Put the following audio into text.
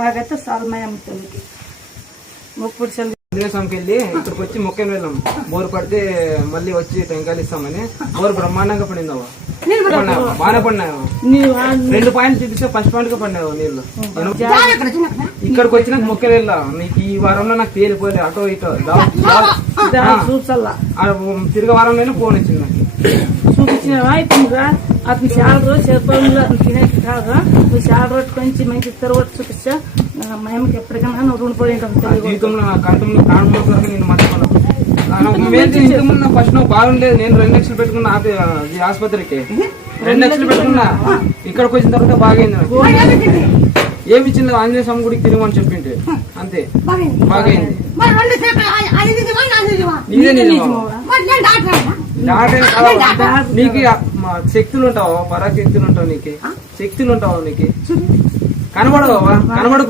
బాగా సాల్మయం తల్లికి ముప్పుడు దేశంకి వెళ్ళి ఇక్కడికి వచ్చి మొక్కని వెళ్ళాం. బోరు పడితే మళ్ళీ వచ్చి టెంకాయలు ఇస్తామని. బోరు బ్రహ్మాండంగా పడిందవ్వ, బాగానే పడినావు. 2 పాయింట్లు చూపిస్తే ఫస్ట్ పాయింట్ గా పడినావు నీళ్ళు. ఇక్కడికి వచ్చినాక మొక్కలు వెళ్ళా. నీకు ఈ వారంలో నాకు తేలిపోలే అటో ఇటో తిరిగి వారంలోనే ఫోన్ వచ్చింది నాకు. చూపించినవా ఇప్పుడు అతను చాలా రోజు చేపలు తినేది కాదు. నువ్వు చాలా రోజు కొంచెం మంచి తిరగొట్టు చూపించా. మేమకి ఎప్పటికైనా నువ్వు రుణపడి ఉంటాం. జీవితంలో నా కంటంలో కారణం నేను మర్చిపోను. ఫస్ట్ నువ్వు బాగుండేది. నేను 2 లక్షలు పెట్టుకున్నా ఈ ఆసుపత్రికి. 2 లక్షలు పెట్టుకున్నా. ఇక్కడికి వచ్చిన తర్వాత బాగైంది. ఏమి ఇచ్చింది? ఆంజనేయ స్వామి గుడికి తిరగమని చెప్పింటే అంతే, బాగైంది. నీకు శక్తులు ఉంటావా? పరాశక్తులు ఉంటావు, నీకు శక్తులు ఉంటావా? నీకు కనబడవా? కనబడ